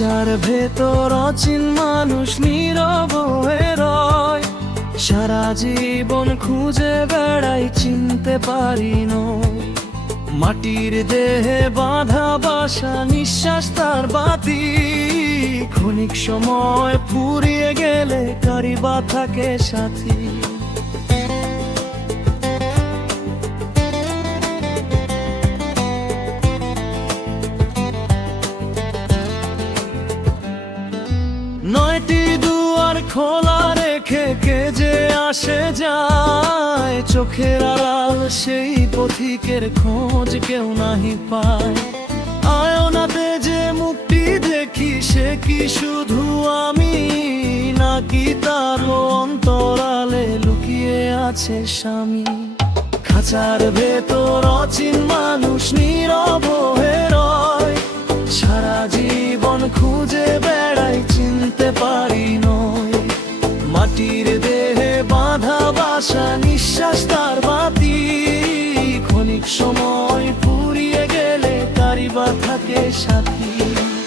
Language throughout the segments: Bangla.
খাঁচার ভেতর অচিন মানুষ নীরব হয়ে রয়, সারা জীবন খুঁজে বেড়াই চিনতে পারি না। মাটির দেহে বাঁধা বাসা, নিঃশ্বাস তার বাতি, ক্ষণিক সময় ফুরিয়ে গেলে কারি বা থাকে সাথী। নয়টি দুয়ার খোলা রেখে কে যে আসে যায়, চোখের আড়াল সেই পথিকের খোঁজ কেউ নাহি পায়। আয়নাতে যে মুক্তি দেখি সে কি শুধু আমি, নাকি তার অন্তরালে লুকিয়ে আছে স্বামী। খাঁচার ভেতর অচিন মানুষ নীরব হয়ে রয়, সারা জীবন খুঁজে বেড়াই চিনতে পারি নয়। মাটির দেহে বাঁধা বাসা, নিঃশ্বাস তার বাতি, ক্ষণিক সময় ফুরিয়ে গেলে কারি বা থাকে সাথী।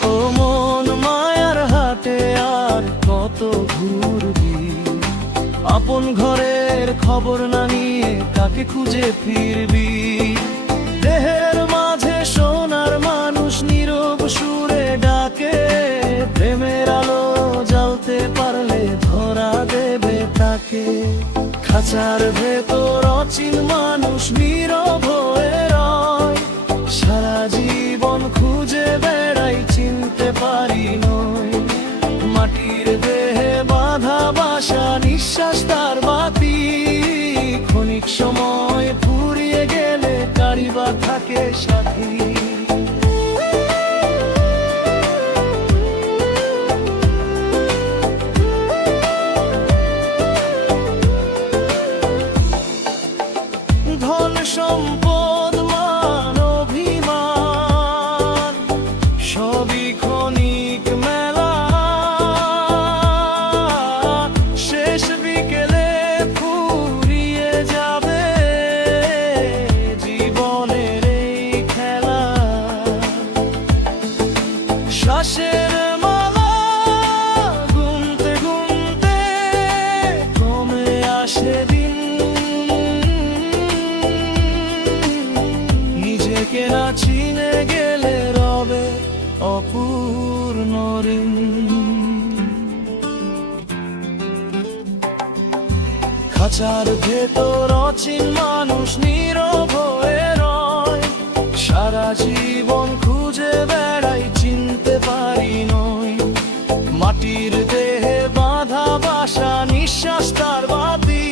ও মন মায়ার হাটে আর কত ঘুরবি, আপন ঘরের খবর না নিয়ে কাকে খুঁজে ফিরবি। দেহের মাঝে সোনার মানুষ নীরব সুরে ডাকে, প্রেমের আলো জ্বালতে পারলে ধরা দেবে তাকে। খাঁচার ভেতর অচিন মানুষ নীরব হয়ে রয়, সারা জীবন খুঁজে বেড়াই চিনতে পারি নয়। মাটির দেহে বাঁধা বাসা, নিঃশ্বাস তার বাতি, ক্ষণিক সময় ফুরিয়ে গেলে কারি বা থাকে সাথী। ধন সম্পদ মান অভিমান সবই ক্ষণিক মেলা, শেষ বিকেলে ফুরিয়ে যাবে জীবনের এই খেলা। শ্বাসের মালা গুনতে গুনতে কমে আসে দিন, নিজেকে না চিনে গেলে রবে অপূর্ণ ঋণ। খাঁচার ভেতর অচিন মানুষ নীরব হয়ে রয়, সারা জীবন খুঁজে বেড়াই চিনতে পারি নয়। মাটির দেহে বাঁধা বাসা, নিঃশ্বাস তার বাতি,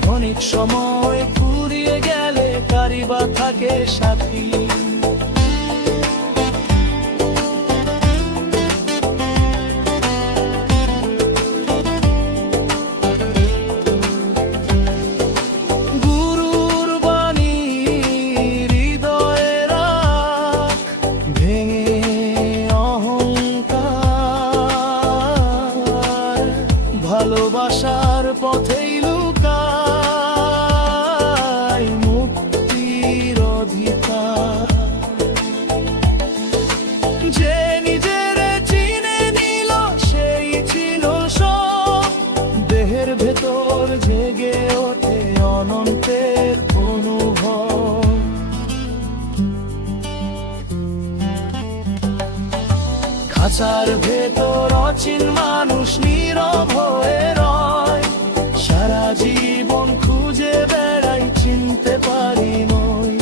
ক্ষণিক সময় ফুরিয়ে গেলে কারি বা থাকে সাথী। গুরুর বাণী হৃদয়ে রাখ, ভেঙে অহংকার, ভালোবাসার পথেই লুকায় মুক্তির অধিকার। যে নিজের চিনে নিল সেই ছিল সব, দেহের ভেতর জেগে ওঠে অনন্তের অনুভব। খাঁচার ভেতর অচিন মানুষ নীরব হয়ে রয়, সারা জীবন খুঁজে বেড়াই চিনতে পারি নয়।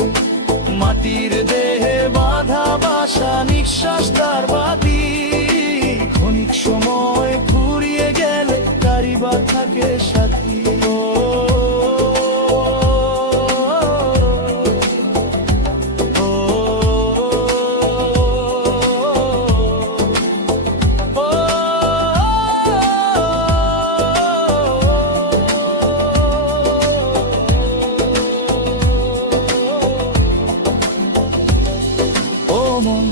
মাটির দেহে বাঁধা বাসা, নিঃশ্বাস তার বাতি, ক্ষণিক সময় ফুরিয়ে গেলে কারি বা থাকে সাথী। মন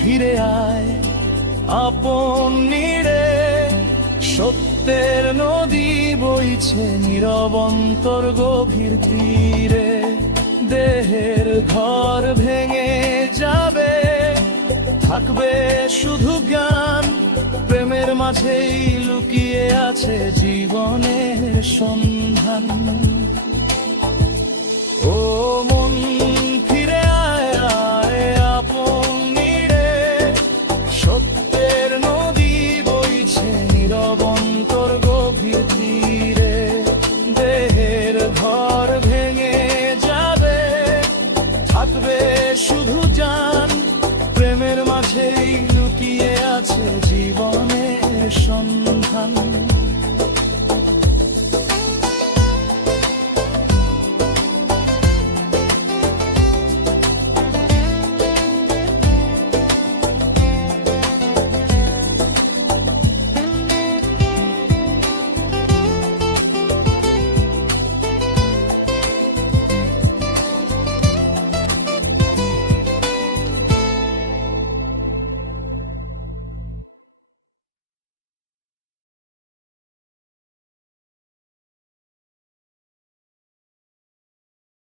ফিরে আয় আপন নীড়ে, সত্যের নদী বইছে নীরব অন্তর গভীর তীরে। দেহের ঘর ভেঙে যাবে, থাকবে শুধু জ্ঞান, প্রেমের মাঝেই লুকিয়ে আছে জীবনের সন্ধান।